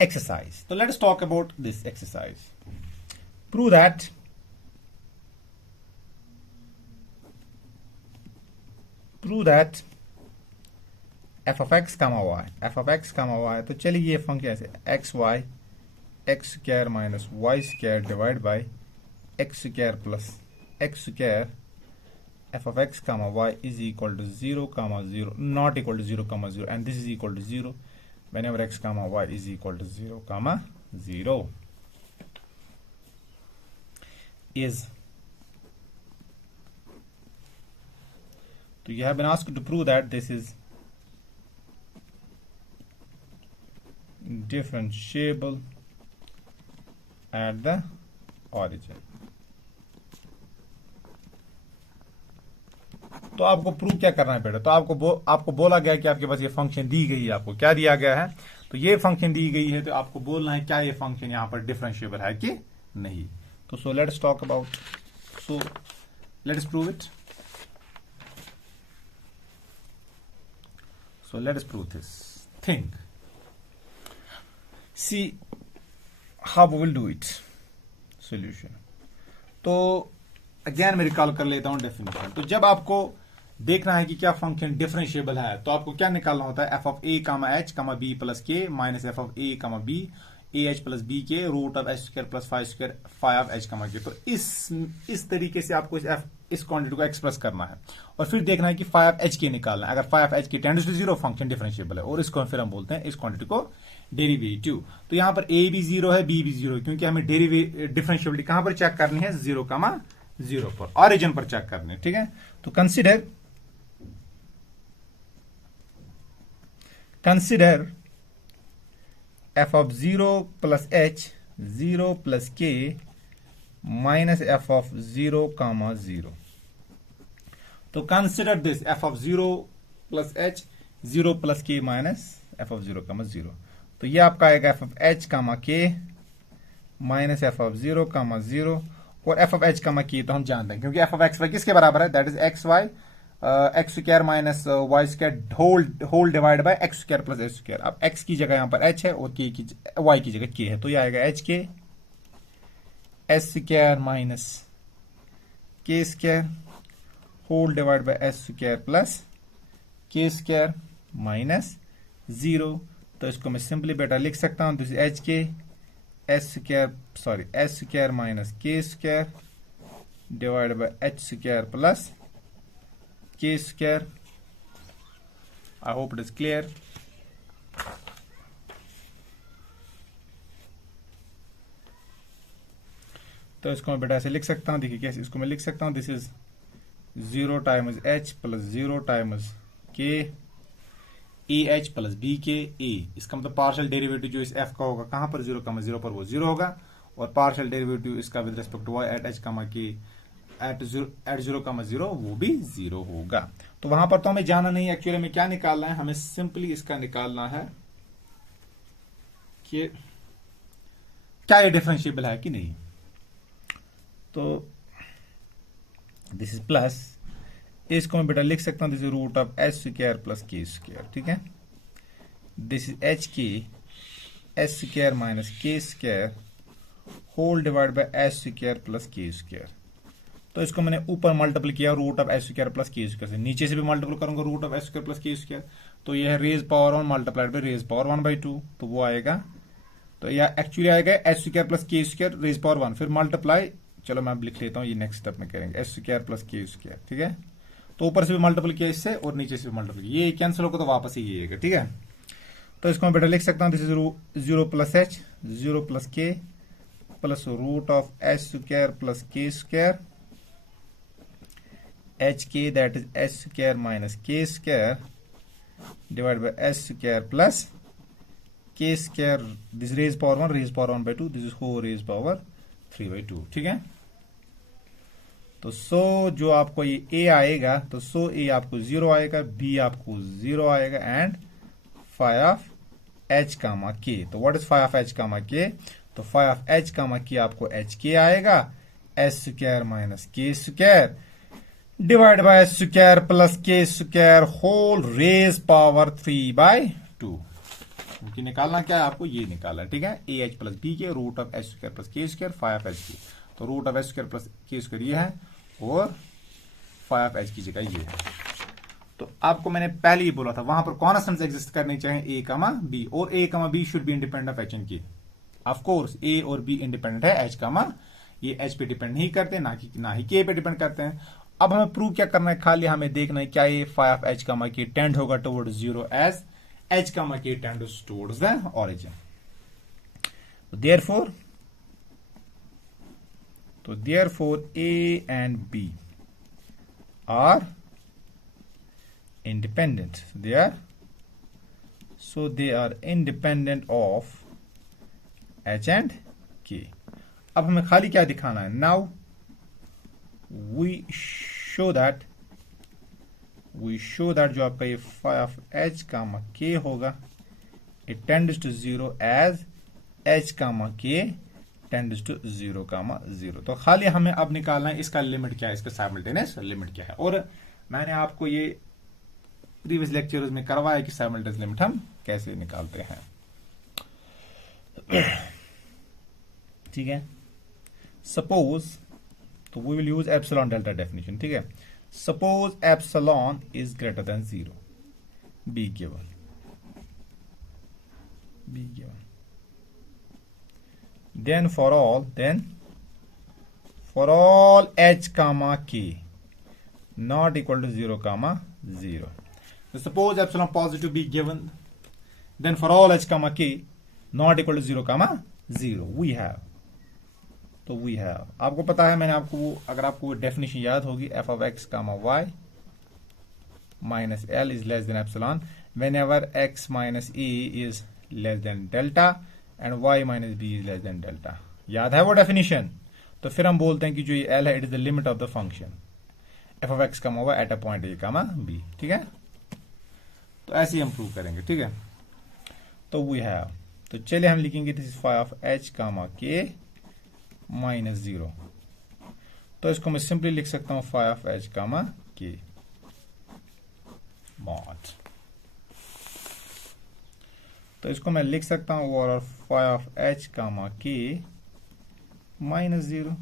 exercise. So let us talk about this exercise. Prove that f of x comma y, तो चलिए ये function ऐसे x y x square minus y square divide by x square plus x square f of x comma y is equal to 0 comma 0, not equal to 0 comma 0, and this is equal to 0 whenever x comma y is equal to 0 comma 0 is. So you have been asked to prove that this is differentiable at the origin. तो आपको prove क्या करना है बेटा, तो आपको बोला गया कि आपके पास ये फंक्शन दी गई है, आपको क्या दिया गया है, तो ये फंक्शन दी गई है, तो आपको बोलना है क्या ये फंक्शन यहां पर डिफरेंशिएबल है कि नहीं. तो so let's talk about, so let's prove it. So let's prove this thing. See how we will do it. Solution. तो अगेन मैं रिकॉल कर लेता हूं डेफिनेशन. तो जब आपको देखना है कि क्या फंक्शन डिफरेंशिएबल है, तो आपको क्या निकालना होता है, F of A comma H comma B plus K minus F of A comma B A H plus B के root of H square plus five square five of H comma K. तो इस तरीके से आपको इस quantity को express करना है और फिर देखना है कि फाइव एच के निकालना है. अगर फाइव एच के टेंड्स टू 0 फंक्शन डिफरेंशिएबल है और इसको फिर हम बोलते हैं इस क्वांटिटी को डेरिवेटिव. तो यहां पर ए भी 0 है, बी भी 0 है, क्योंकि हमें डिफरेंशिएबिलिटी कहां पर चेक करनी है, 0 कामा 0 पर, ऑरिजिन पर चेक करनी है. ठीक है. तो consider f of 0 plus h 0 plus k minus f of 0 comma 0. तो consider this f of 0 plus h 0 plus k minus f of 0 comma 0. तो ये आपका आएगा f of h comma k minus f of 0 comma 0 और f of h comma k तो हम जानते हैं क्योंकि f of x y किसके बराबर है, that is x y x square minus y square whole divide by x square plus h square. अब x की जगह यहां पर h है और k की y की जगह k है, तो ये आएगा h k h square minus k square whole divide by h square plus k square minus 0. तो इसको मैं सिंपली बेटा लिख सकता हूं, this h k h square minus k square divide by h square plus k square. I hope it is clear. तो इसको मैं बेटा ऐसे लिख सकता हूं, देखिए कैसे इसको मैं लिख सकता हूं, this is 0 times H plus 0 times के ए एच प्लस बी के ए. इसका मतलब पार्शियल डेरिवेटिव जो इस एफ का होगा कहां पर 0 0 पर वो 0 होगा और पार्शियल डेरिवेटिव इसका with respect to y at h comma k at 0 comma 0 वो भी 0 होगा. तो वहां पर तो हमें जाना नहीं, एक्चुअली हमें क्या निकालना है, हमें सिंपली इसका निकालना है कि क्या ये डिफरेंशिएबल है कि नहीं. तो दिस इज प्लस, इसको मैं बेटा लिख सकता हूं, this is root of H square plus k square. ठीक है. This is h k h square minus k square whole divide by h square plus k square. तो इसको मैंने ऊपर मल्टीपल किया root of H square plus k square से, नीचे से भी मल्टीपल करूंगा root of H square plus k square. तो यह है raise power 1 multiplied by raise power 1/2, तो वो आएगा, तो यह एक्चुअली आएगा h square plus k square raise power 1 फिर मल्टीप्लाई, चलो मैं अब लिख लेता हूं, ये नेक्स्ट स्टेप में करेंगे H square plus k square. ठीक है. तो ऊपर से भी मल्टीपल किया इससे और नीचे से भी मल्टीपल, ये कैंसिल होगा तो वापस ही ये आएगा. ठीक है. तो इसको मैं बेटा लिख सकता हूं, this is 0 plus h 0 plus k plus root of H square plus k square h k that is h square minus k square divide by h square plus k square. This raise power 1/2, this is whole raise power 3/2. ठीक है. तो सो जो आपको ये a आएगा, तो सो a आपको 0 आएगा, b आपको 0 आएगा and five of h comma k. तो what is five of h comma k, तो five of h comma k आपको h k आएगा h square minus k square divide by h square plus k square whole raise power 3/2. क्योंकि निकालना क्या है आपको, ये निकालना है, ठीक है। ए एच प्लस बी के root of H square plus k square five h की, तो root of H square plus k square ये है और फाइव एच की जगह ये है। तो आपको मैंने पहले ही बोला था वहां पर कॉन्स्टेंट्स एग्जिस्ट करनी चाहिए ए कमा बी, और a comma b should be independent of h and k. Of course a और बी इंडिपेंडेंट है, एच कमा ये एच पे डिपेंड नहीं करते, ना ही के पे डिपेंड करते हैं। अब हमें प्रूव क्या करना है, खाली हमें देखना है क्या ये फाइव एच कमा के टेंड होगा टुवर्ड्स जीरो एज एच कमा के tends towards the origin. therefore A and B are independent. They are independent of H and K. अब हमें खाली क्या दिखाना है, now we show that जो आपका ये फाइव एच कामा के होगा it tends to 0 as h कामा के टेंड्स टू 0 कामा 0। तो खाली हमें अब निकालना है इसका लिमिट क्या है, इसका साइमल्टेनियस लिमिट क्या है। और मैंने आपको ये प्रीवियस लेक्चर्स में करवाया कि साइमल्टेनियस लिमिट हम कैसे निकालते हैं, ठीक है। सपोज, तो we will use epsilon delta definition, ठीक है। Suppose epsilon is greater than 0, be given then for all h comma k not equal to 0 comma 0. So suppose epsilon positive be given, then for all h comma k not equal to 0 comma 0 we have, तो we have, आपको पता है मैंने आपको, अगर आपको definition याद होगी, f of x comma y minus l is less than epsilon whenever x minus a is less than delta and y minus b is less than delta। याद है वो डेफिनेशन? तो फिर हम बोलते हैं कि जो ये l है it is the limit of the function f of x comma y at a point a comma b, ठीक है। तो ऐसे ही हम प्रूव करेंगे, ठीक है। तो we have, तो चलिए हम लिखेंगे this is five of h comma k minus 0। तो इसको मैं सिंपली लिख सकता हूं five of h comma k mod. तो इसको मैं लिख सकता हूं over five of h comma k minus 0।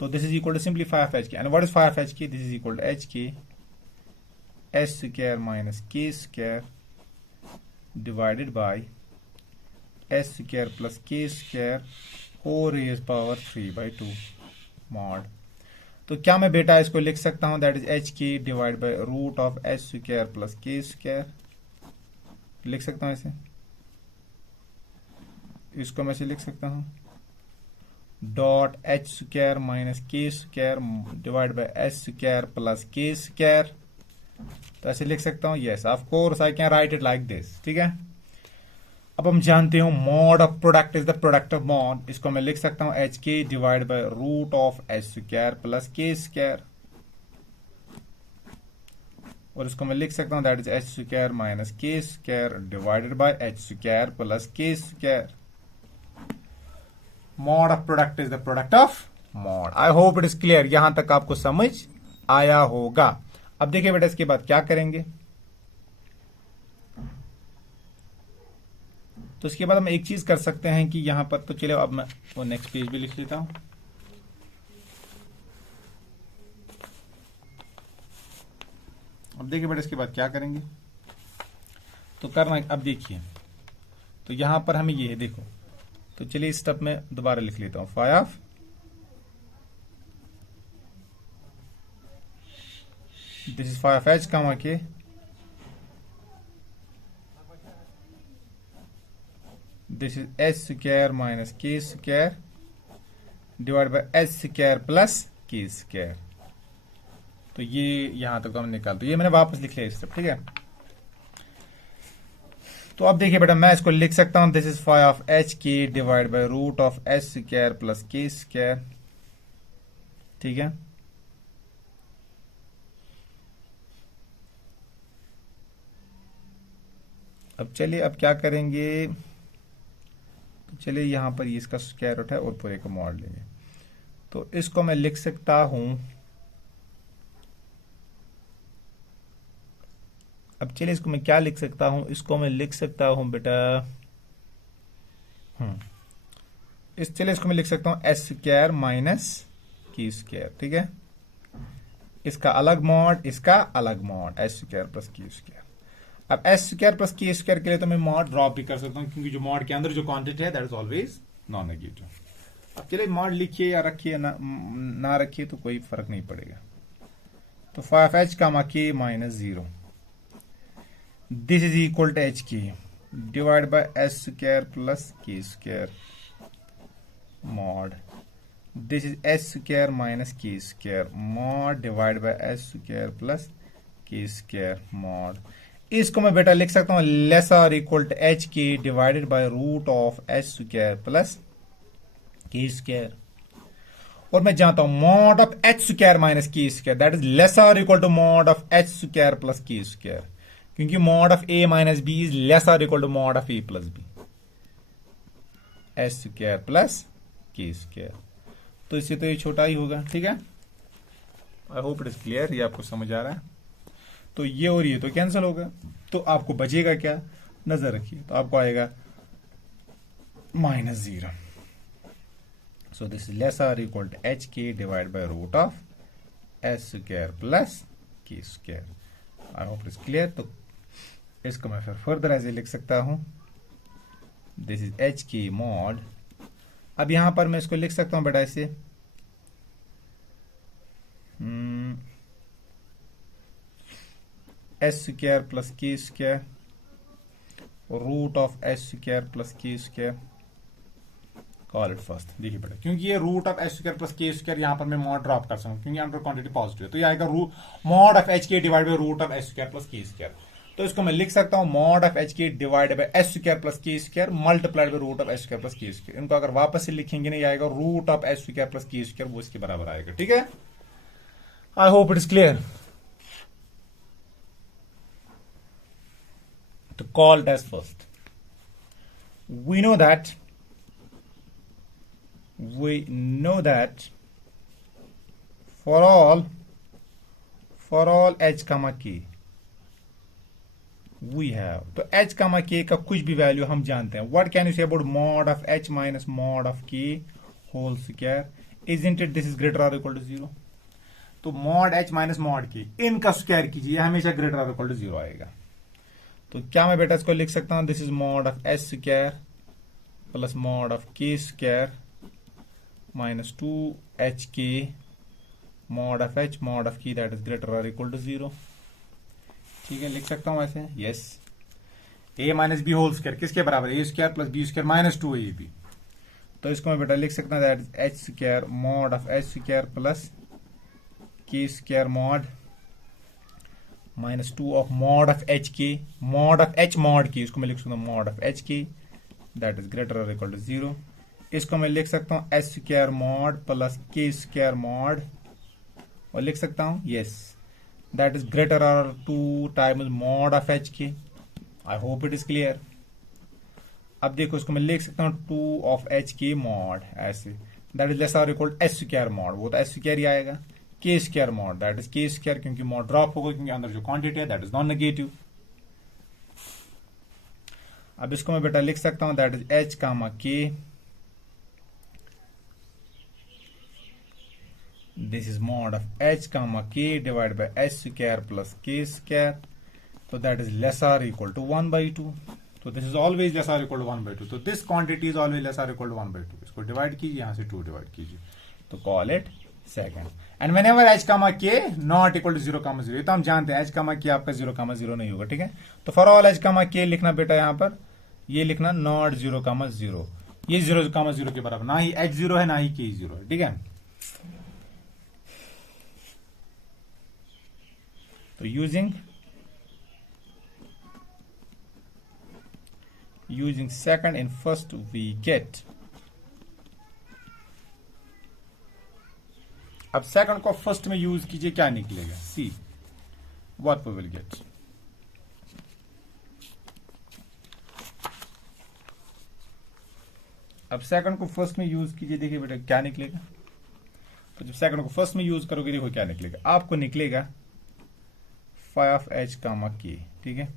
तो this is equal to simply five of h k, and what is five of h k, this is equal to h k s square minus k square divided bye s square plus k square whole raise power 3/2 mod. तो क्या मैं बेटा इसको लिख सकता हूं, that is h k divide by root of s square plus k square, लिख सकता हूं इसे, इसको मैं से लिख सकता हूं dot h square minus k square divide by s square plus k square. तो ऐसे लिख सकता हूं, yes of course I can write it like this, ठीक है। अब हम जानते हो mod of product is the product of mod, इसको मैं लिख सकता हूं h k divide by root of H square plus k square, और इसको मैं लिख सकता हूं that is h square minus k square divided by h square plus k square. Mod of product is the product of mod. I hope it is clear, यहां तक आपको समझ आया होगा। अब देखिए बेटा इसके बाद क्या करेंगे, तो इसके बाद हम एक चीज कर सकते हैं कि यहां पर, तो चलिए अब मैं वो नेक्स्ट पेज भी लिख लेता हूं। अब देखिए बेटा इसके बाद क्या करेंगे, तो करना अब देखिए, तो यहां पर हमें ये है, देखो, तो चलिए इस स्टेप में दोबारा लिख लेता हूं five this is five h comma k this is h square minus k square divide by h square plus k square. तो ये यहां तक तो हम निकालते, ये मैंने वापस लिख लिया इस स्टेप, ठीक है। तो अब देखिए बेटा मैं इसको लिख सकता हूं this is five of h k divide by root of H square plus k square, ठीक है। अब चलिए अब क्या करेंगे, तो चलिए यहां पर ये इसका स्क्वायर रूट है और पूरे का मॉड लेंगे। तो इसको मैं लिख सकता हूं, अब चलिए इसको मैं क्या लिख सकता हूं, इसको मैं लिख सकता हूं बेटा चलिए इसको मैं लिख सकता हूं एस स्क्वायर माइनस की स्क्वायर, ठीक है। इसका अलग मॉड, इसका अलग मॉड, एस स्क्वायर प्लस की स्क्वायर। अब एस स्क्वायर प्लस की स्क्वायर के लिए तो मैं मॉड ड्रॉप भी कर सकता हूं, क्योंकि जो मॉड के अंदर जो क्वांटिटी है that is always non negative. अब चलिए मॉड लिखिए या रखिए ना रखिए तो कोई फर्क नहीं पड़ेगा। तो 5h comma k minus 0, this is equal to h k divide by s square plus k square mod, this is s square minus k square mod divide by s square plus k square mod. इसको मैं बेटा लिख सकता हूं less और equal to h k divided by root of s square plus k square. और मैं जानता हूं mod of H square minus k square that is less और equal to mod of H square plus k square, क्योंकि mod of a minus b is less और equal to mod of a plus b, h square plus k square. तो इससे तो ये छोटा ही होगा, ठीक है। I hope it is clear, ये आपको समझ आ रहा है। तो ये और ये तो कैंसिल होगा, तो आपको बचेगा क्या, नजर रखिए, तो आपको आएगा minus 0। So this is less और equal to h k divide by root of s square plus k square. I hope it is clear. तो इसको मैं फिर फर्दर ऐसे लिख सकता हूं, this is h k mod. अब यहां पर मैं इसको लिख सकता हूं बेटा ऐसे, s square plus k square root of s square plus k square, call it first. देखिए बेटा, क्योंकि ये root of s square plus k square यहां पर मैं मॉड ड्रॉप कर सकता हूं, क्योंकि अंडर क्वांटिटी पॉजिटिव है, तो ये आएगा mod of h k divide by root of s square plus k square. तो इसको मैं लिख सकता हूं mod of h k divide by s square plus k square multiplied by root of s square plus k square. इनको अगर वापस से लिखेंगे ना, ये आएगा root of s square plus k square, वो इसके बराबर आएगा, ठीक है। I hope it is clear. तो call it as first. We know that for all h comma k we have, तो h comma k का कुछ भी वैल्यू हम जानते हैं। What can you say about mod of h minus mod of k whole square? Isn't it this is greater or equal to 0? तो mod h minus mod k इनका square कीजिए, हमेशा ग्रेटर और इक्वल टू 0 आएगा। तो क्या मैं बेटा इसको लिख सकता हूं, this is mod of s square plus mod of k square minus 2h k mod of h mod of k that is greater or equal to 0, ठीक है। लिख सकता हूं ऐसे, yes. a minus b whole square किसके बराबर है, a square plus b square minus 2ab। तो इसको मैं बेटा लिख सकता हूं that is h square mod of H square plus k square mod minus 2 of mod of h k, mod of H mod की, इसको मैं लिख सकता हूं मॉड ऑफ एच की that is greater or equal to 0। इसको मैं लिख सकता हूं H square mod plus k square mod, और लिख सकता हूं यस दैट इज ग्रेटर और 2 टाइम्स मॉड ऑफ एच के। आई होप इट इज क्लियर। अब देखो इसको मैं लिख सकता हूं 2 ऑफ एच के मॉड ऐसे, दैट इज लेस और इक्वल एच स्क्वायर मॉड, वो तो एच स्क्वायर ही आएगा, के स्क्वायर मॉड दैट इज के स्क्वायर, क्योंकि मॉड ड्रॉप होगा क्योंकि अंदर जो क्वांटिटी है दैट इज नॉन नेगेटिव। अब इसको मैं बेटा लिख सकता हूं that is h comma k, this is mod of H comma k divide by h square plus k square, तो दैट इज लेस और इक्वल टू 1/2। तो दिस इज ऑलवेज लेस और इक्वल टू 1/2, तो this quantity is always less और equal to 1/2। इसको divide कीजिए, यहां से 2 डिवाइड कीजिए, तो call it second. And whenever h comma k not equal to 0 comma 0, ये तो हम जानते हैं h कामा k आपका 0 कामा 0 नहीं होगा, ठीक है। तो for all h comma k लिखना बेटा, यहां पर ये लिखना नॉट 0 कामा 0, ये 0 कामा 0 के बराबर, ना ही h 0 है ना ही k 0 है, ठीक है। तो using second and first we get, अब सेकंड को फर्स्ट में यूज कीजिए, क्या निकलेगा, see what we will get. अब सेकंड को फर्स्ट में यूज कीजिए, देखिए बेटा क्या निकलेगा। तो जब सेकंड को फर्स्ट में यूज करोगे देखो क्या निकलेगा, आपको निकलेगा 5h कामा k, ठीक है,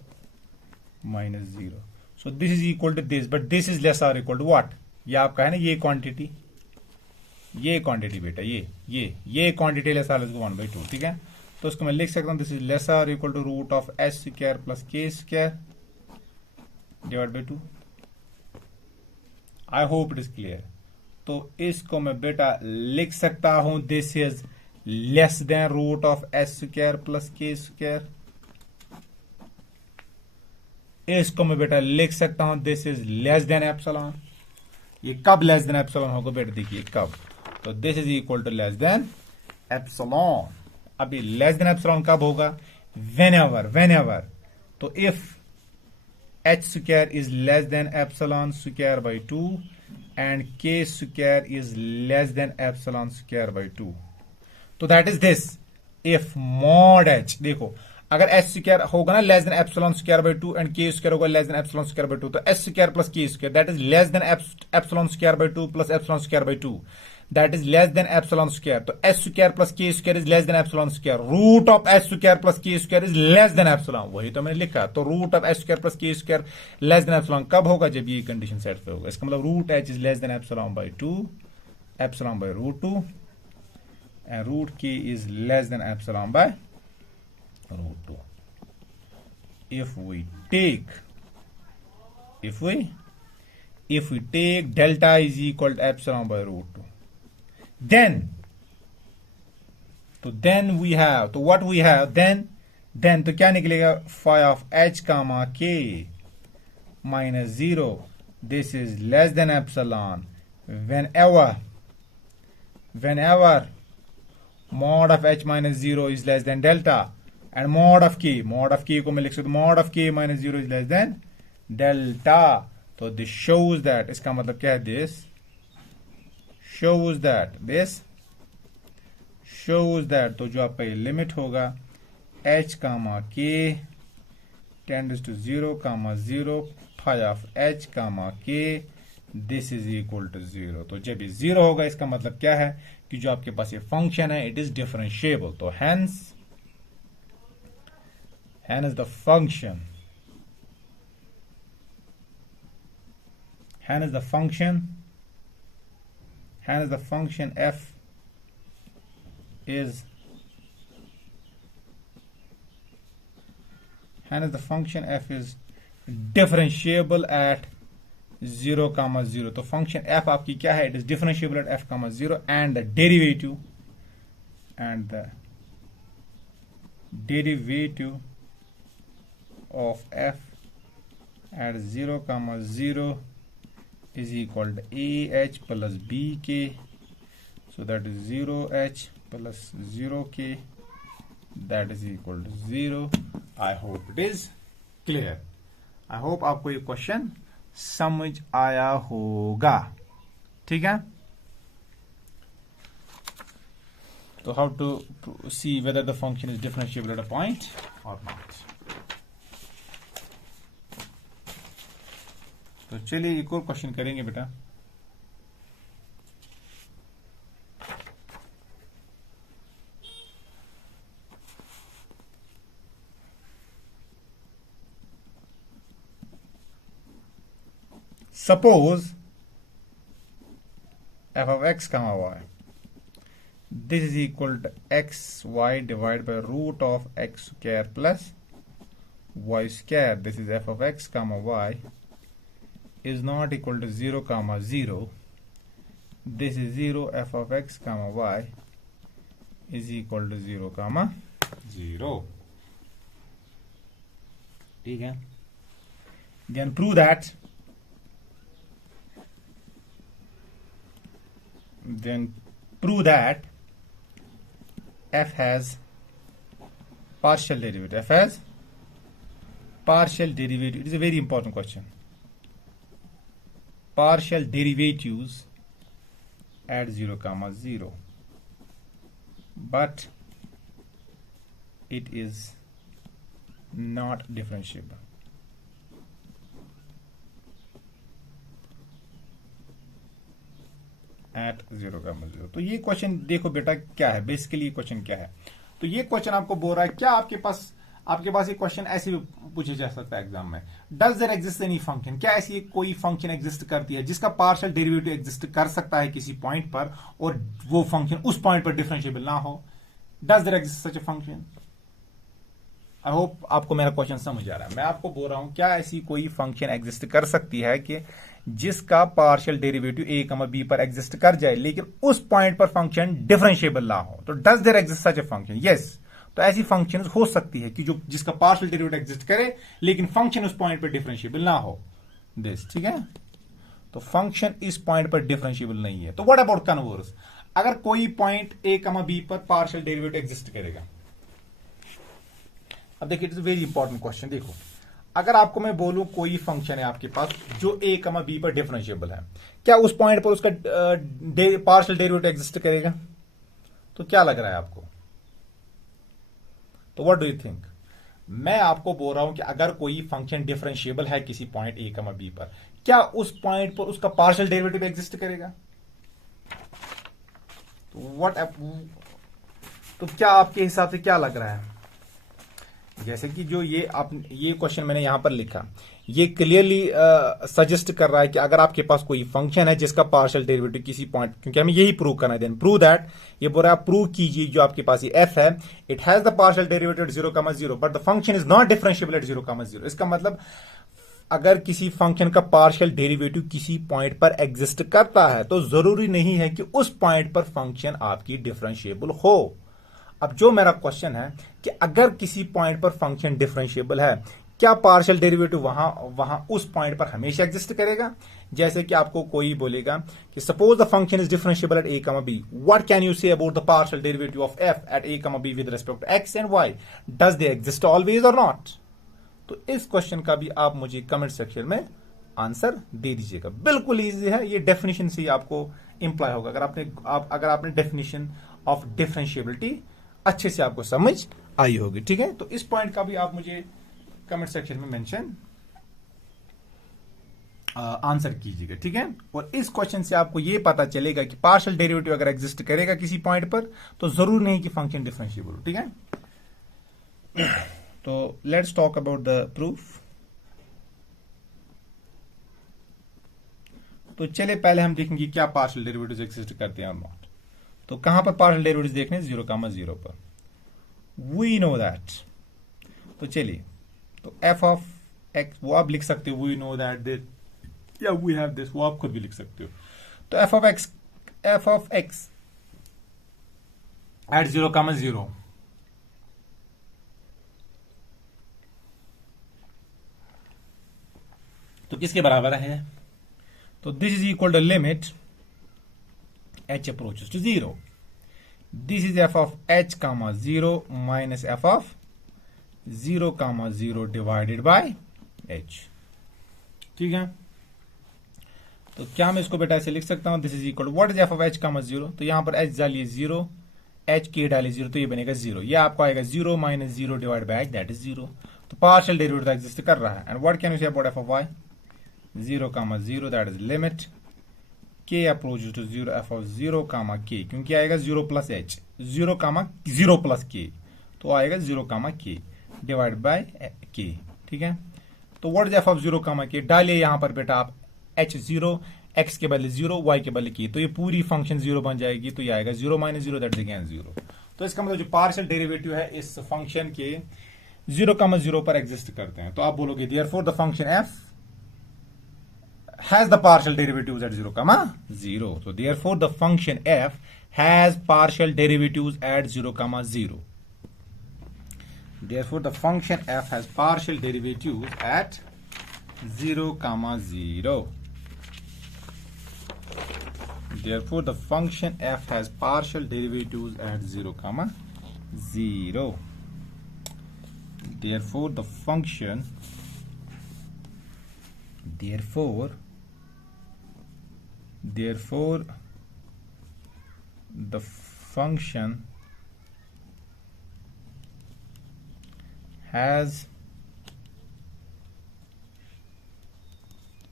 minus 0। So this is equal to this, but this is less और इक्वल टू व्हाट? ये आपका है ना, ये क्वांटिटी बेटा, ये क्वांटिटी लेस आर इक्वल 1/2, ठीक है। तो उसको मैं लिख सकता हूं, दिस इज लेस और equal to root of H square plus k square divide by 2। I hope it is clear. तो इसको मैं बेटा लिख सकता हूं, this is less than root of H square plus k square. इसको मैं बेटा लिख सकता हूं, this is less than epsilon. ये कब लेस देन एप्सिलॉन होगा बेटा, देखिए कब, तो this is equal to less than epsilon. अभी लेस देन एप्सिलॉन कब होगा? वेन एवर, तो if h square is less than epsilon square by 2 and k square is less than epsilon square by 2, तो that is this. If mod h, देखो अगर h square होगा ना less than epsilon square by 2 and k square होगा less than epsilon square by 2, तो h square plus k square that is less than epsilon square by 2 plus epsilon square by 2, that is less than epsilon square. तो h square plus k square is less than epsilon square, root of H square plus k square is less than epsilon, वही तो मैंने लिखा। तो root of H square plus k square less than epsilon कब होगा? जब ये condition set होगा। इसका मतलब root h is less than epsilon by 2, epsilon by root 2 and root k is less than epsilon by root 2। if we take delta is equal to epsilon by root 2, then we have, तो what we have then तो क्या निकलेगा? phi of h comma k minus 0, this is less than epsilon whenever mod of h minus 0 is less than delta, and mod of k को मैं लिख सकता हूं, mod of k minus 0 is less than delta। तो this shows that, इसका मतलब क्या है? this shows that तो जो आपका ये लिमिट होगा h comma k tends to 0 comma 0 phi of h comma k this is equal to 0। तो जब ये 0 होगा इसका मतलब क्या है कि जो आपके पास ये फंक्शन है इट इज डिफरेंशिएबल। तो hence the function f is differentiable at 0 comma 0। तो फंक्शन f आपकी क्या है? It is differentiable eight f comma 0 and the derivative of f at 0 comma 0 is equal to ah plus bk, so that is 0h plus 0k, that is equal to 0। I hope it is clear। I hope आपको ये question समझ आया होगा, ठीक है। तो how to see whether the function is differentiable at a point or not। तो चलिए एक और क्वेश्चन करेंगे बेटा। Suppose f of x comma y, this is equal to x y divided by root of x square plus y square, this is f of x comma y is not equal to 0 comma 0, this is 0, f of x comma y is equal to 0 comma 0, ठीक है। then prove that f has partial derivative, it is a very important question, partial derivatives at 0 comma 0, but it is not differentiable। At 0 comma 0। तो ये question देखो बेटा क्या है, basically ये question क्या है। तो ये क्वेश्चन आपको बोल रहा है क्या आपके पास आपके पास एक क्वेश्चन ऐसे भी पूछा जा सकता है एग्जाम में, does there exist any function, क्या ऐसी कोई फंक्शन एग्जिस्ट करती है जिसका पार्शियल डेरिवेटिव एग्जिस्ट कर सकता है किसी पॉइंट पर और वो फंक्शन उस पॉइंट पर डिफरेंशिएबल ना हो? Does there exist such a function? I hope आपको मेरा क्वेश्चन समझ आ रहा है। मैं आपको बोल रहा हूं क्या ऐसी कोई फंक्शन एग्जिस्ट कर सकती है कि जिसका पार्शियल डेरिवेटिव ए कमा बी पर एग्जिस्ट कर जाए लेकिन उस पॉइंट पर फंक्शन डिफरेंशिएबल ना हो? तो does there exist such a function? Yes. तो ऐसी फंक्शन हो सकती है कि जो जिसका पार्शियल डेरिवेटिव एग्जिस्ट करे लेकिन फंक्शन उस पॉइंट पर डिफरेंशिएबल ना हो। दिस, ठीक है। तो फंक्शन इस पॉइंट पर डिफरेंशिएबल नहीं है। तो व्हाट अबाउट कन्वर्स? अगर कोई पॉइंट ए कमा बी पर पार्शियल डेरिवेटिव एग्जिस्ट करेगा। अब देखिए, it is very important question. देखो, अगर आपको मैं बोलूं कोई फंक्शन है आपके पास जो ए कमा बी पर डिफरेंशिएबल है, क्या उस पॉइंट पर उसका पार्शियल डेरिवेटिव एग्जिस्ट करेगा? तो क्या लग रहा है आपको? तो व्हाट डू यू थिंक? मैं आपको बोल रहा हूं कि अगर कोई फंक्शन डिफरेंशिएबल है किसी पॉइंट ए कमा बी पर, क्या उस पॉइंट पर उसका पार्शियल डेरिवेटिव एग्जिस्ट करेगा? तो क्या आपके हिसाब से क्या लग रहा है? जैसे कि जो ये क्वेश्चन मैंने यहां पर लिखा, ये क्लियरली सजेस्ट कर रहा है कि अगर आपके पास कोई फंक्शन है जिसका पार्शियल डेरिवेटिव किसी पॉइंट, क्योंकि हमें यही प्रूव करना है, देन प्रूव दैट, ये बोल रहा है प्रूव कीजिए जो आपके पास ये एफ है, it has the partial derivative eight 0,0 but the function is not differentiable eight 0,0। इसका मतलब अगर किसी फंक्शन का पार्शियल डेरिवेटिव किसी पॉइंट पर एग्जिस्ट करता है तो जरूरी नहीं है कि उस पॉइंट पर फंक्शन आपकी डिफरेंशिएबल हो। अब जो मेरा क्वेश्चन है कि अगर किसी पॉइंट पर फंक्शन डिफरेंशिएबल है, क्या पार्शियल डेरिवेटिव वहां उस पॉइंट पर हमेशा एग्जिस्ट करेगा? जैसे कि आपको कोई बोलेगा कि suppose the function is differentiable at a comma b, what can you say about the partial derivative of f at a comma b with respect to x and y? Does they exist always or not? तो इस question का भी आप मुझे comment section में answer दे दीजिएगा। बिल्कुल इजी है, ये डेफिनेशन से ही आपको इंप्लाय होगा अगर आपने डेफिनेशन ऑफ डिफरेंशिएबिलिटी अच्छे से आपको समझ आई होगी। ठीक है, तो इस पॉइंट का भी आप मुझे कमेंट सेक्शन में मेंशन आंसर कीजिएगा। ठीक है, और इस क्वेश्चन से आपको यह पता चलेगा कि पार्शियल डेरिवेटिव अगर एग्जिस्ट करेगा किसी पॉइंट पर तो जरूर नहीं कि फंक्शन डिफरेंशिएबल हो। ठीक है, तो let's talk about the proof. तो चलिए पहले हम देखेंगे क्या पार्शियल डेरिवेटिव्स एग्जिस्ट करते हैं और नॉट। तो कहां पर पार्शियल डेरिवेटिव्स देखने? 0,0 पर। We know that. तो चलिए, तो एफ ऑफ एक्स वो आप लिख सकते हो, वी नो दैट दिस, या वी हैव दिस, वो आप खुद भी लिख सकते हो। तो एफ ऑफ एक्स एट 0,0 तो किसके बराबर है? तो this is equal to limit h approaches to 0. This is f of h comma 0 minus f of 0,0 divided by h. ठीक है, तो क्या मैं इसको बेटा ऐसे लिख सकता हूं? This is equal what is f of h comma 0? तो यहां पर h डालिए 0, h k डालिए 0, तो ये बनेगा 0। ये आपको आएगा 0 minus 0 divided by h, that is 0। तो पार्शियल डेरिवेटिव एग्जिस्ट कर रहा है। And what can you say about f of y? 0,0, that is limit k approaches to 0 f of 0 comma k, क्योंकि आएगा 0 प्लस h, 0 प्लस k, तो आएगा 0 k divide bye k। ठीक है, तो what is f of 0 k? डालिए यहां पर बेटा आप h 0, x के बदले 0, y के बदले k, तो ये पूरी फंक्शन 0 बन जाएगी। तो ये आएगा 0 माइनस 0, दैट इज अगेन 0। तो इसका मतलब जो पार्शियल डेरिवेटिव है इस फंक्शन के 0,0 पर एग्जिस्ट करते हैं। तो आप बोलोगे therefore the function f has the partial derivatives at 0,0. So therefore the function f has partial derivatives at 0,0. Therefore the function f has partial derivatives at 0,0. Therefore the function f has partial derivatives at 0,0. Therefore the function the function has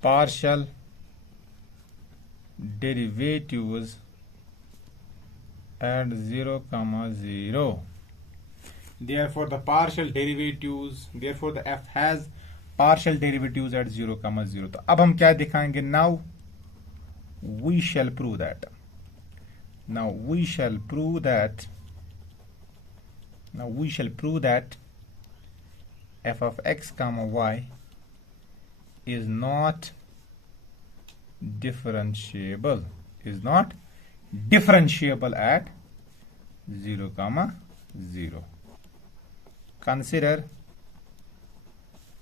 partial derivatives at 0,0. therefore the partial derivatives, therefore the f has partial derivatives at 0, 0. तो अब हम क्या दिखाएंगे? Now we shall prove that. Now we shall prove that f of x comma y is not differentiable at 0, 0.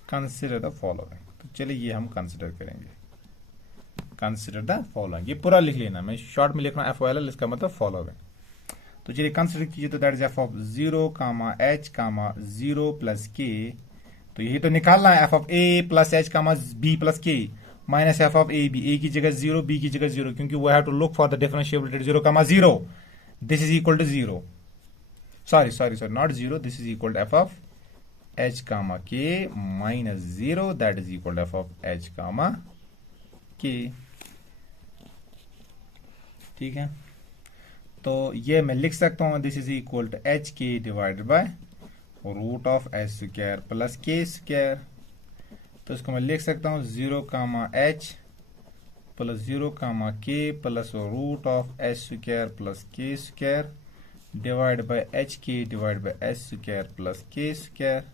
Consider the following. तो चलिए ये हम consider करेंगे. Consider the following. ये पूरा लिख लेना, मैं शॉर्ट में लिख रहा हूं FOLL, इसका मतलब फॉलोइंग. तो चलिए कंसिडर कीजिए. तो that is f of 0, h, 0 plus k. तो यही तो निकालना है, f of a plus h, b plus k minus f of a की जगह 0, b की जगह 0, क्योंकि we have to look for the differentiability 0, 0. This is equal to 0. Sorry, not 0. This is equal to f of h comma k minus 0. That is equal to f of h comma k. ठीक है. तो ये मैं लिख सकता हूं, this is equal to h k divided by root of H square plus k square. तो इसको मैं लिख सकता हूं 0 कामा H plus 0 comma k plus root of H square plus k square divide by h k divide by h square plus k square.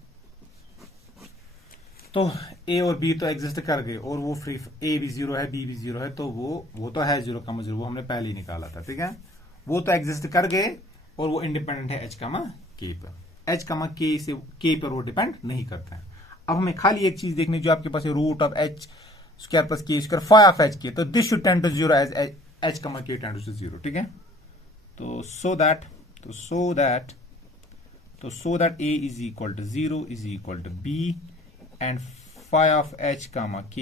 तो a और B तो exist कर गए, और वो फ्री, ए भी 0 है, बी भी 0 है, तो वो तो है 0, 0, वो हमने पहले ही निकाला था. ठीक है, वो तो एग्जिस्ट कर गए, और वो इंडिपेंडेंट है एच के पर. एच के से के पर वो डिपेंड नहीं करता है. अब हमें खाली एक चीज देखनी, जो आपके पास है root of H square plus k square phi of h k. तो this should tend to 0 as h k tend to 0. ठीक है, तो so that a is equal to 0 is equal to b, and phi of h comma k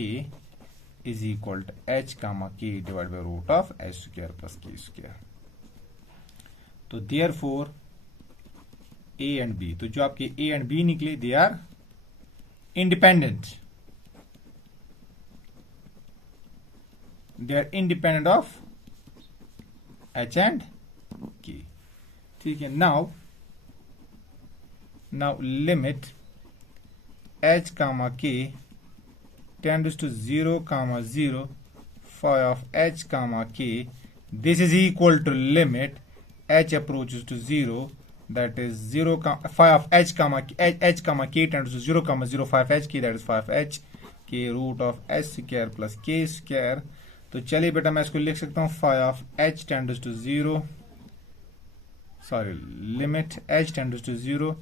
is equal to h comma k divided by root of h square plus k square. तो therefore a and b, तो जो आपके a and b निकले, they are independent. They are independent of h and k. ठीक है. now limit h comma k tends to 0, 0 phi of h comma k. This is equal to limit h approaches to 0, that is 0 phi of h comma k tends to 0, 0 phi of h k, that is phi of h k root of h square plus k square. तो चलिए बेटा मैं इसको लिख सकता हूँ phi of h tends to 0, limit h tends to 0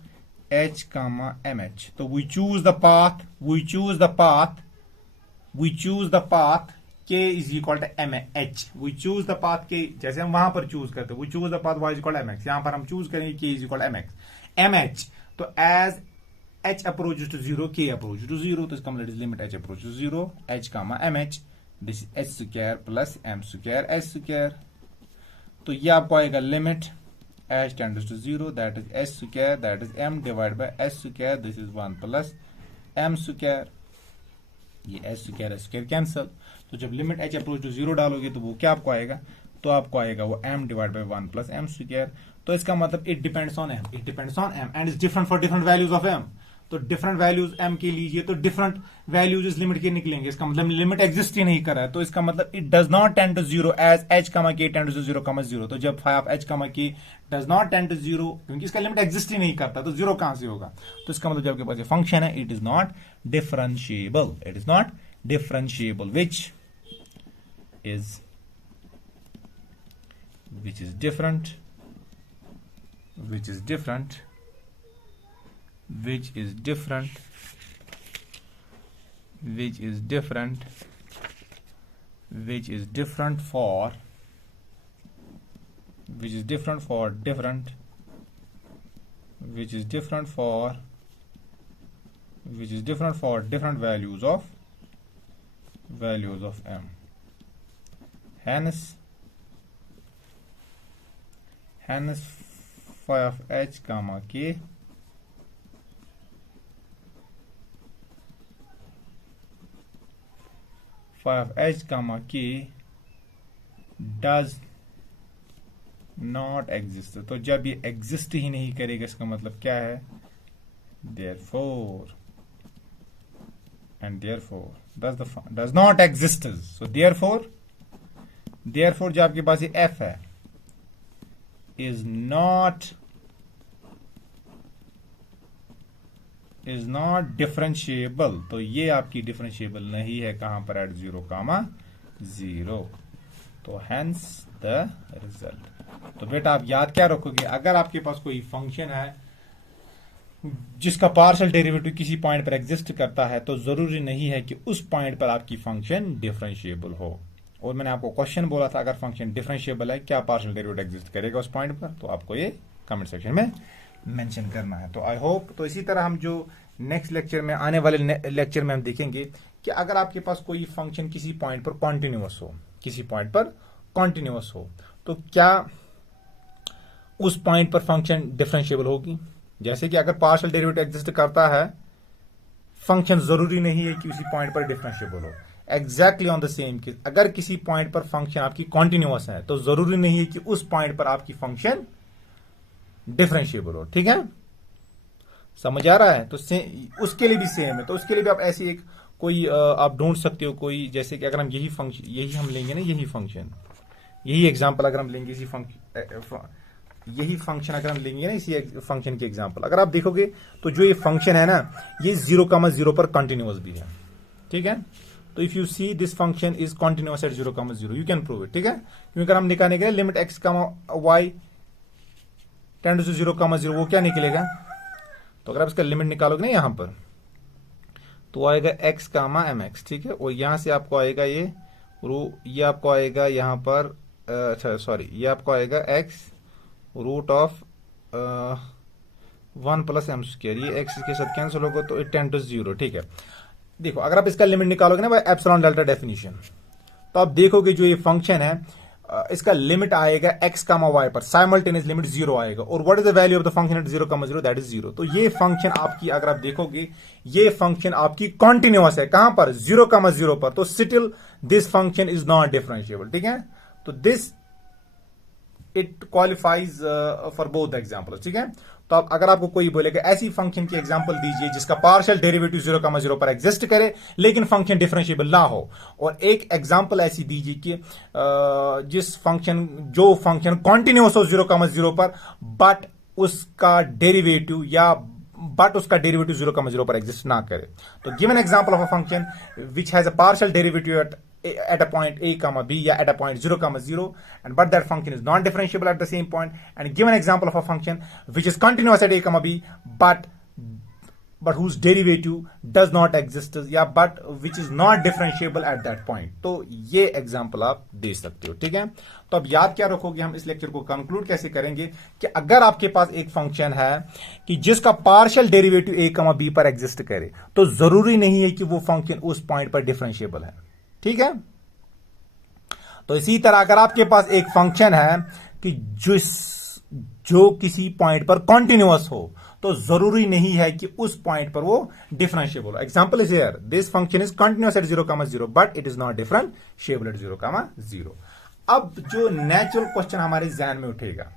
h comma mh. तो we choose the path k is equal to mh. we choose the path k, जैसे हम वहां पर चूज करते हैं, we choose the path y is equal to mx. यहां पर हम चूज करेंगे k is equal to mh. तो as h approaches to 0, k approaches to 0, तो इसका मतलब limit h approaches to 0 h comma mh. this is h square plus m square h square. तो ये आपको आएगा limit h tends to 0, that is h square, that is m divided by h square. This is 1 plus m square. ये h square cancel. तो जब limit h approach to 0 डालोगे तो वो क्या आपको आएगा? तो आपको आएगा वो m divide by 1 plus m square. तो इसका मतलब it depends on m and is different for different values of m. तो डिफरेंट वैल्यूज m के लीजिए तो डिफरेंट वैल्यूज इस लिमिट के निकलेंगे. इसका मतलब लिमिट एग्जिस्ट ही नहीं कर रहा है. तो इसका मतलब it does not tend to 0 as h k tend to 0, 0. तो जब phi of h k does not tend to 0, क्योंकि इसका लिमिट एग्जिस्ट ही नहीं करता, तो 0 कहां से होगा? तो इसका मतलब जब आपके पास ये फंक्शन है, it is not differentiable. which is different for different values of m. Hence phi of h comma k does not exist, तो जब ये एग्जिस्ट ही नहीं करेगा इसका मतलब क्या है, therefore and therefore does not exist, so therefore जो आपके पास ये एफ है इज नॉट डिफरेंशिएबल, तो ये आपकी डिफरेंशिएबल नहीं है कहां पर, एट 0,0, तो हेंस द रिजल्ट। तो बेटा आप याद क्या रखोगे, अगर आपके पास कोई फंक्शन है जिसका पार्शियल डेरिवेटिव किसी पॉइंट पर एग्जिस्ट करता है, तो जरूरी नहीं है कि उस पॉइंट पर आपकी फंक्शन डिफरेंशिएबल हो। और मैंने आपको क्वेश्चन बोला था, अगर फंक्शन डिफरेंशिएबल है, क्या पार्शियल डेरिवेटिव एग्जिस्ट करेगा उस पॉइंट पर, तो आपको ये कमेंट सेक्शन में मेंशन करना है। तो आई होप, तो इसी तरह हम जो नेक्स्ट लेक्चर में, आने वाले लेक्चर में हम देखेंगे कि अगर आपके पास कोई फंक्शन किसी पॉइंट पर कॉन्टिन्यूअस हो, किसी पॉइंट पर कॉन्टिन्यूअस हो, तो क्या उस पॉइंट पर फंक्शन डिफरेंशिएबल होगी। जैसे कि अगर पार्शियल डेरिवेटिव एग्जिस्ट करता है, फंक्शन जरूरी नहीं है कि उसी पॉइंट पर डिफरेंशिएबल हो। Exactly on the same case, अगर किसी पॉइंट पर फंक्शन आपकी कॉन्टिन्यूअस है, तो जरूरी नहीं है कि उस पॉइंट पर आपकी फंक्शन डिफरेंशिएबल हो। ठीक है, समझ आ रहा है। तो उसके लिए भी सेम है, तो उसके लिए भी आप ऐसी एक कोई आप ढूंढ सकते हो कोई, जैसे कि अगर हम यही फंक्शन, यही हम लेंगे ना, यही फंक्शन, यही एग्जांपल अगर हम लेंगे, इसी यही फंक्शन अगर हम लेंगे ना, इसी फंक्शन के एग्जांपल अगर आप देखोगे, तो जो ये फंक्शन है ना, ये 0,0 पर कंटिन्यूअस भी है। ठीक है, तो if you see this function is continuous at 0,0, you can prove it. ठीक है, क्योंकि अगर हम निकालने के limit x, y tend to 0,0, वो क्या निकलेगा, तो अगर आप इसका लिमिट निकालोगे ना यहां पर, तो आएगा x, mx। ठीक है, और यहां से आपको आएगा ये आपको आएगा यहां पर, अच्छा सॉरी, ये आपको आएगा x रूट ऑफ 1 + m², ये x के साथ कैंसिल होगा, तो इट टेंड टू 0। ठीक है, देखो अगर आप इसका लिमिट निकालोगे ना बाय एप्सिलॉन डेल्टा डेफिनेशन, तो आप देखोगे जो ये फंक्शन है, इसका लिमिट आएगा x, y पर, साइमल्टेनियस लिमिट 0 आएगा। और what is the value of the function at 0,0, that is 0। तो ये फंक्शन आपकी, अगर आप देखोगे, ये फंक्शन आपकी कॉन्टिन्यूअस है कहां पर, 0,0 पर, तो still this function is not differentiable. ठीक है, तो this it qualifies for both example. ठीक है, तो अब अगर आपको कोई बोलेगा ऐसी फंक्शन की एग्जांपल दीजिए जिसका पार्शियल डेरिवेटिव 0,0 पर एग्जिस्ट करे लेकिन फंक्शन डिफरेंशिएबल ना हो, और एक एग्जांपल ऐसी दीजिए कि जो फंक्शन कॉन्टिन्यूअस हो 0,0 पर, बट उसका डेरिवेटिव 0,0 पर एग्जिस्ट ना करे। तो give an example of a function which has a partial derivative at a point a, b, या at a point 0,0, and but that function is non-differentiable at the same point, and give an example of a function which is continuous at a, b, but whose derivative does not exist, या but which is not differentiable at that point। तो ये example आप दे सकते हो। ठीक है, तो अब याद क्या रखोगे, हम इस लेक्चर को कंक्लूड कैसे करेंगे कि अगर आपके पास एक फंक्शन है कि जिसका पार्शियल डेरिवेटिव a, b पर एग्जिस्ट करे, तो जरूरी नहीं है कि वो फंक्शन उस पॉइंट पर डिफरेंशिएबल है। ठीक है, तो इसी तरह अगर आपके पास एक फंक्शन है कि जो किसी पॉइंट पर कॉन्टिन्यूअस हो, तो जरूरी नहीं है कि उस पॉइंट पर वो डिफरेंशिएबल हो। Example is here, this function is continuous at 0,0 but it is not differentiable eight 0,0। अब जो नेचुरल क्वेश्चन हमारे ज़हन में उठेगा,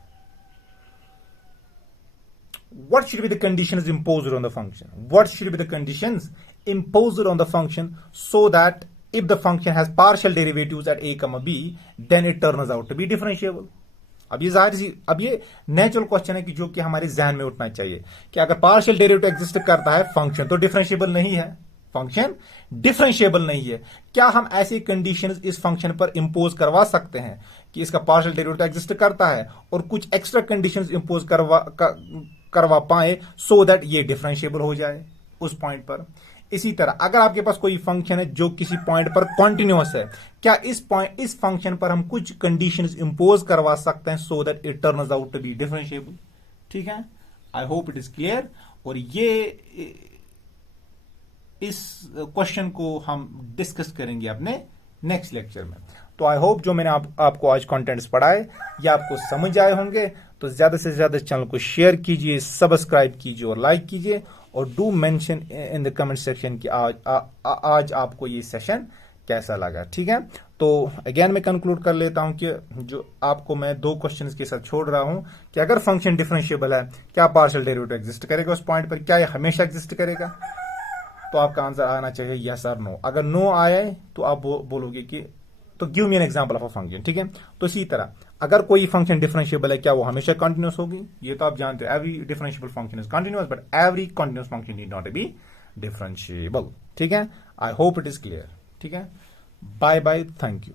what should be the conditions imposed on the function? What should be the conditions imposed on the function so that if the function has partial derivatives at a, b, then it turns out to be differentiable? अब ये जाहिर सी, अब ये natural question है कि जो कि हमारे जहन में उठना चाहिए कि अगर पार्शियल डेरिवेटिव एग्जिस्ट करता है, फंक्शन तो डिफरेंशिएबल नहीं है, फंक्शन डिफरेंशिएबल नहीं है। क्या हम ऐसी कंडीशंस इस फंक्शन पर इंपोज करवा सकते हैं कि इसका पार्शियल डेरिवेटिव एग्जिस्ट करता है और कुछ एक्स्ट्रा कंडीशंस इंपोज करवा पाए सो दैट ये डिफरेंशिएबल हो जाए उस पॉइंट पर? इसी तरह अगर आपके पास कोई फंक्शन है जो किसी पॉइंट पर कॉन्टिन्यूअस है, क्या इस फंक्शन पर हम कुछ कंडीशंस इंपोज करवा सकते हैं so that it turns out to be differentiable? ठीक है, I hope it is clear. और ये इस क्वेश्चन को हम डिस्कस करेंगे अपने नेक्स्ट लेक्चर में। तो आई होप जो मैंने आपको आज कंटेंट्स पढ़ाए ये आपको समझ आए होंगे। तो ज्यादा से ज्यादा चैनल को शेयर कीजिए, सब्सक्राइब कीजिए और लाइक कीजिए, और do mention in the comment section कि आज आपको ये सेशन कैसा लगा। ठीक है, तो अगेन मैं कंक्लूड कर लेता हूं कि जो आपको मैं दो क्वेश्चंस के साथ छोड़ रहा हूं कि अगर फंक्शन डिफरेंशिएबल है, क्या पार्शियल डेरिवेटिव एग्जिस्ट करेगा उस पॉइंट पर, क्या ये हमेशा एग्जिस्ट करेगा? तो आपका आंसर आना चाहिए यस और नो। अगर नो आए तो आप बोलोगे कि तो give me an example of a function, ठीक है। तो इसी तरह अगर कोई फंक्शन डिफरेंशिएबल है, क्या वो हमेशा कंटिन्यूस होगी? ये तो आप जानते हो, every differentiable function is continuous, but every continuous function need not be differentiable, ठीक है। I hope it is clear, ठीक है। Bye bye, thank you.